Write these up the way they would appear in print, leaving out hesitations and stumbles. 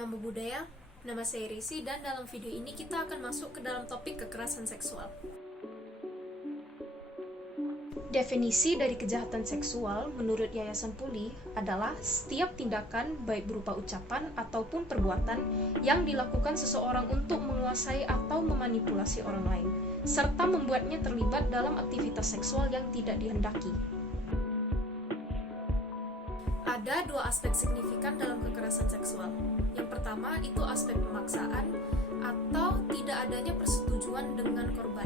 Namo Buddhaya, nama saya Risi dan dalam video ini kita akan masuk ke dalam topik kekerasan seksual. Definisi dari kejahatan seksual menurut Yayasan Pulih adalah setiap tindakan baik berupa ucapan ataupun perbuatan yang dilakukan seseorang untuk menguasai atau memanipulasi orang lain, serta membuatnya terlibat dalam aktivitas seksual yang tidak dihendaki. Ada dua aspek signifikan dalam kekerasan seksual. Yang pertama itu aspek pemaksaan atau tidak adanya persetujuan dengan korban.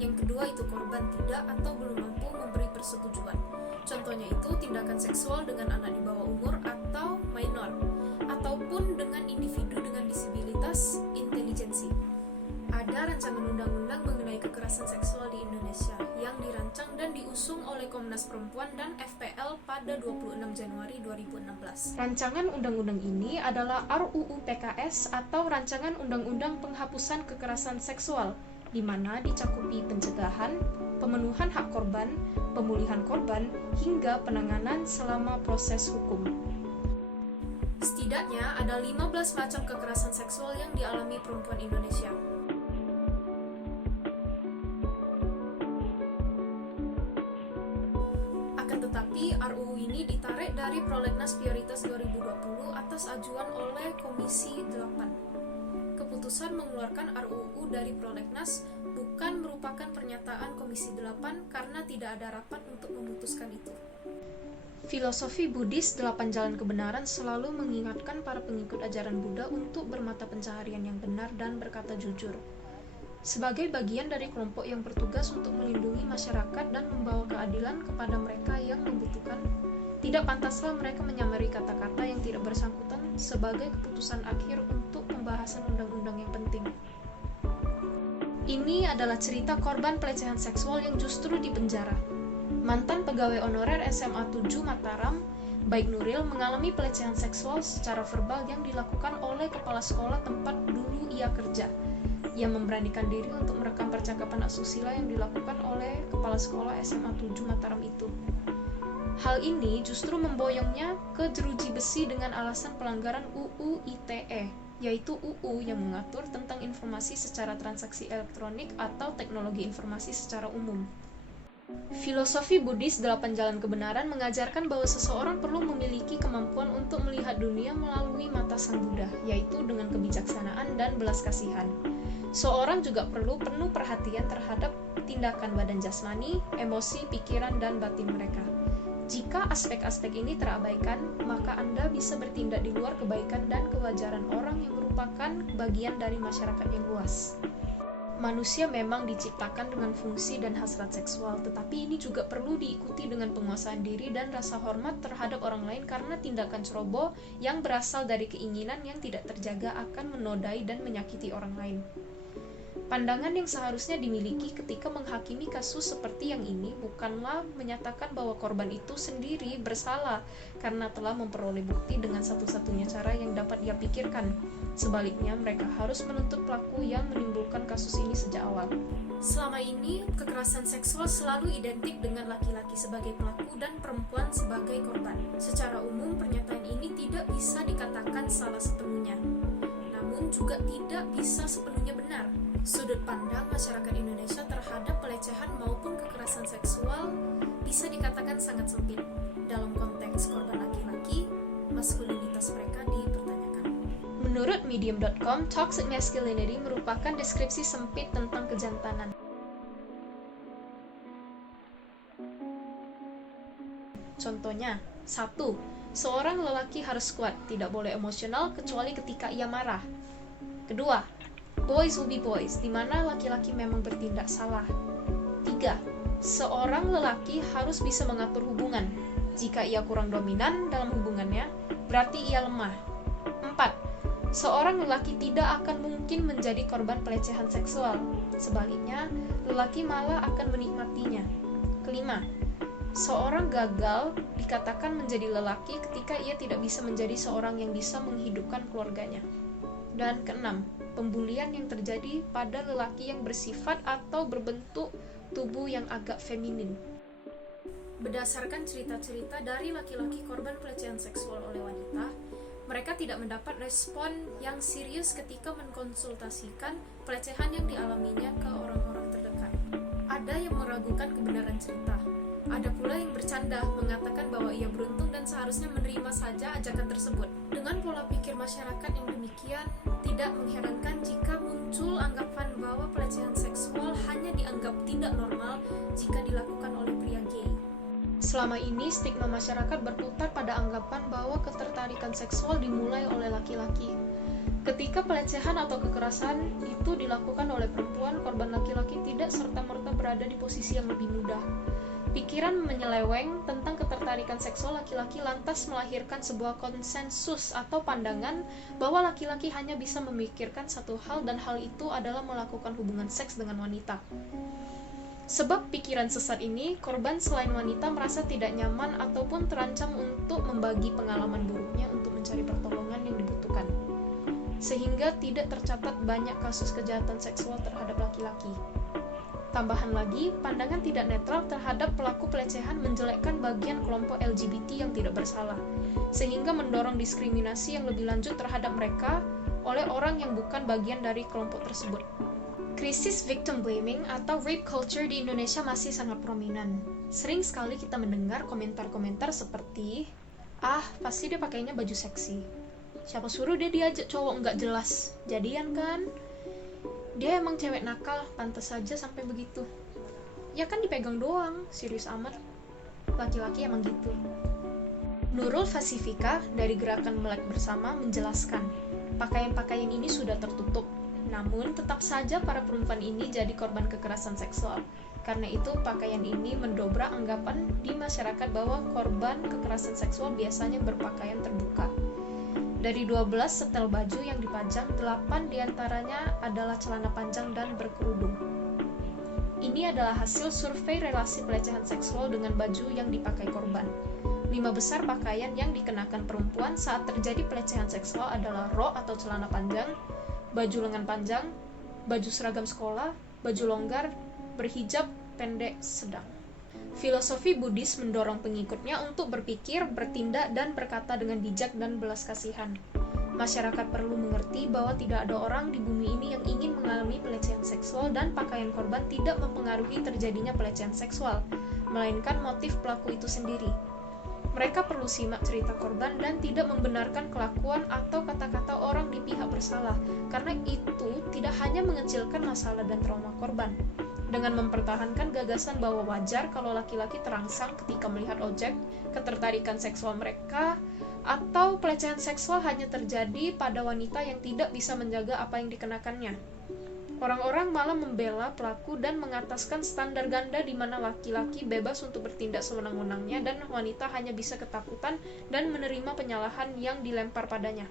Yang kedua itu korban tidak atau belum mampu memberi persetujuan. Contohnya itu tindakan seksual dengan anak di bawah umur atau minor, ataupun dengan individu dengan disabilitas intelijensi. Ada rancangan undang-undang mengenai kekerasan seksual di Indonesia yang dirancang dan diusung oleh Komnas Perempuan dan FPL pada 26 Januari 2016. Rancangan undang-undang ini adalah RUU PKS atau Rancangan Undang-Undang Penghapusan Kekerasan Seksual, di mana dicakupi pencegahan, pemenuhan hak korban, pemulihan korban, hingga penanganan selama proses hukum. Setidaknya ada 15 macam kekerasan seksual yang dialami perempuan Indonesia. Tetapi RUU ini ditarik dari Prolegnas Prioritas 2020 atas ajuan oleh Komisi 8. Keputusan mengeluarkan RUU dari Prolegnas bukan merupakan pernyataan Komisi 8 karena tidak ada rapat untuk memutuskan itu. Filosofi Buddhis 8 Jalan Kebenaran selalu mengingatkan para pengikut ajaran Buddha untuk bermata pencaharian yang benar dan berkata jujur. Sebagai bagian dari kelompok yang bertugas untuk melindungi masyarakat dan membawa keadilan kepada mereka yang membutuhkan, tidak pantaslah mereka menyamari kata-kata yang tidak bersangkutan sebagai keputusan akhir untuk pembahasan undang-undang yang penting. Ini adalah cerita korban pelecehan seksual yang justru dipenjara. Mantan pegawai honorer SMA 7 Mataram, Baik Nuril, mengalami pelecehan seksual secara verbal yang dilakukan oleh kepala sekolah tempat dulu ia kerja. Ia memberanikan diri untuk merekam percakapan asusila yang dilakukan oleh kepala sekolah SMA 7 Mataram itu. Hal ini justru memboyongnya ke jeruji besi dengan alasan pelanggaran UU ITE, yaitu UU yang mengatur tentang informasi secara transaksi elektronik atau teknologi informasi secara umum. Filosofi Buddhis 8 Jalan Kebenaran mengajarkan bahwa seseorang perlu memiliki kemampuan untuk melihat dunia melalui mata Sang Buddha, yaitu dengan kebijaksanaan dan belas kasihan. Seorang juga perlu penuh perhatian terhadap tindakan badan jasmani, emosi, pikiran, dan batin mereka. Jika aspek-aspek ini terabaikan, maka Anda bisa bertindak di luar kebaikan dan kewajaran orang yang merupakan bagian dari masyarakat yang luas. Manusia memang diciptakan dengan fungsi dan hasrat seksual, tetapi ini juga perlu diikuti dengan penguasaan diri dan rasa hormat terhadap orang lain karena tindakan ceroboh yang berasal dari keinginan yang tidak terjaga akan menodai dan menyakiti orang lain. Pandangan yang seharusnya dimiliki ketika menghakimi kasus seperti yang ini bukanlah menyatakan bahwa korban itu sendiri bersalah karena telah memperoleh bukti dengan satu-satunya cara yang dapat ia pikirkan. Sebaliknya, mereka harus menuntut pelaku yang menimbulkan kasus ini sejak awal. Selama ini, kekerasan seksual selalu identik dengan laki-laki sebagai pelaku dan perempuan sebagai korban. Secara umum, pernyataan ini tidak bisa dikatakan salah sepenuhnya, namun juga tidak bisa sepenuhnya benar. Sudut pandang masyarakat Indonesia terhadap pelecehan maupun kekerasan seksual bisa dikatakan sangat sempit. Dalam konteks korban laki-laki, maskulinitas mereka dipertanyakan. Menurut Medium.com, toxic masculinity merupakan deskripsi sempit tentang kejantanan. Contohnya, 1. Seorang lelaki harus kuat, tidak boleh emosional kecuali ketika ia marah. Kedua, boys will be boys, di mana laki-laki memang bertindak salah. 3. Seorang lelaki harus bisa mengatur hubungan. Jika ia kurang dominan dalam hubungannya, berarti ia lemah. 4. Seorang lelaki tidak akan mungkin menjadi korban pelecehan seksual. Sebaliknya, lelaki malah akan menikmatinya. Kelima, seorang gagal dikatakan menjadi lelaki ketika ia tidak bisa menjadi seorang yang bisa menghidupkan keluarganya. Dan keenam, pembulian yang terjadi pada lelaki yang bersifat atau berbentuk tubuh yang agak feminin. Berdasarkan cerita-cerita dari laki-laki korban pelecehan seksual oleh wanita, Mereka tidak mendapat respon yang serius ketika mengkonsultasikan pelecehan yang dialaminya ke orang-orang terdekat. Ada yang meragukan kebenaran cerita. Ada pula yang bercanda, mengatakan bahwa ia beruntung dan seharusnya menerima saja ajakan tersebut. Dengan pola pikir masyarakat yang demikian, tidak mengherankan jika muncul anggapan bahwa pelecehan seksual hanya dianggap tidak normal jika dilakukan oleh pria gay. Selama ini, stigma masyarakat berputar pada anggapan bahwa ketertarikan seksual dimulai oleh laki-laki. Ketika pelecehan atau kekerasan itu dilakukan oleh perempuan, korban laki-laki tidak serta-merta berada di posisi yang lebih mudah. Pikiran menyeleweng tentang ketertarikan seksual laki-laki lantas melahirkan sebuah konsensus atau pandangan bahwa laki-laki hanya bisa memikirkan satu hal dan hal itu adalah melakukan hubungan seks dengan wanita. Sebab pikiran sesat ini, korban selain wanita merasa tidak nyaman ataupun terancam untuk membagi pengalaman buruknya untuk mencari pertolongan yang dibutuhkan. Sehingga tidak tercatat banyak kasus kejahatan seksual terhadap laki-laki. Tambahan lagi, pandangan tidak netral terhadap pelaku pelecehan menjelekkan bagian kelompok LGBT yang tidak bersalah, sehingga mendorong diskriminasi yang lebih lanjut terhadap mereka oleh orang yang bukan bagian dari kelompok tersebut. Krisis victim blaming atau rape culture di Indonesia masih sangat prominent. Sering sekali kita mendengar komentar-komentar seperti, pasti dia pakainya baju seksi. Siapa suruh dia diajak cowok nggak jelas? Jadian kan? Dia emang cewek nakal, pantas saja sampai begitu. Ya kan dipegang doang, serius amat. Laki-laki emang gitu. Nurul Fasifika dari Gerakan Melek Bersama menjelaskan, pakaian-pakaian ini sudah tertutup. Namun, tetap saja para perempuan ini jadi korban kekerasan seksual. Karena itu, pakaian ini mendobrak anggapan di masyarakat bahwa korban kekerasan seksual biasanya berpakaian terbuka. Dari 12 setel baju yang dipajang, 8 diantaranya adalah celana panjang dan berkerudung. Ini adalah hasil survei relasi pelecehan seksual dengan baju yang dipakai korban. 5 besar pakaian yang dikenakan perempuan saat terjadi pelecehan seksual adalah rok atau celana panjang, baju lengan panjang, baju seragam sekolah, baju longgar, berhijab pendek sedang. Filosofi Buddhis mendorong pengikutnya untuk berpikir, bertindak, dan berkata dengan bijak dan belas kasihan. Masyarakat perlu mengerti bahwa tidak ada orang di bumi ini yang ingin mengalami pelecehan seksual dan pakaian korban tidak mempengaruhi terjadinya pelecehan seksual, melainkan motif pelaku itu sendiri. Mereka perlu simak cerita korban dan tidak membenarkan kelakuan atau kata-kata orang di pihak bersalah, karena itu tidak hanya mengecilkan masalah dan trauma korban. Dengan mempertahankan gagasan bahwa wajar kalau laki-laki terangsang ketika melihat objek ketertarikan seksual mereka, atau pelecehan seksual hanya terjadi pada wanita yang tidak bisa menjaga apa yang dikenakannya. Orang-orang malah membela pelaku dan mengataskan standar ganda di mana laki-laki bebas untuk bertindak sewenang-wenangnya dan wanita hanya bisa ketakutan dan menerima penyalahan yang dilempar padanya.